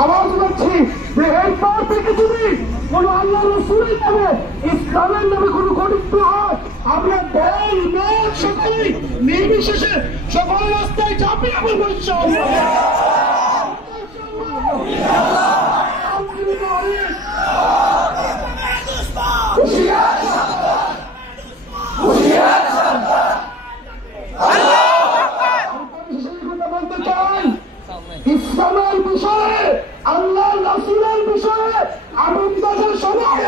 আওয়াজ করছি যে এরপর থেকে যদি কোন আল্লাহ রসুলের নামে ইসলামের নামে কোন কটূক্তি হয় আমরা দল মত সকলেই নির্বিশেষে সকল রাস্তায় চাপিয়ে পড়বো ইনশাআল্লাহ। বলতে চাই ইসলামের বিষয়ে আল্লাহ রাসূলের বিষয়ে আপনাদের সবাই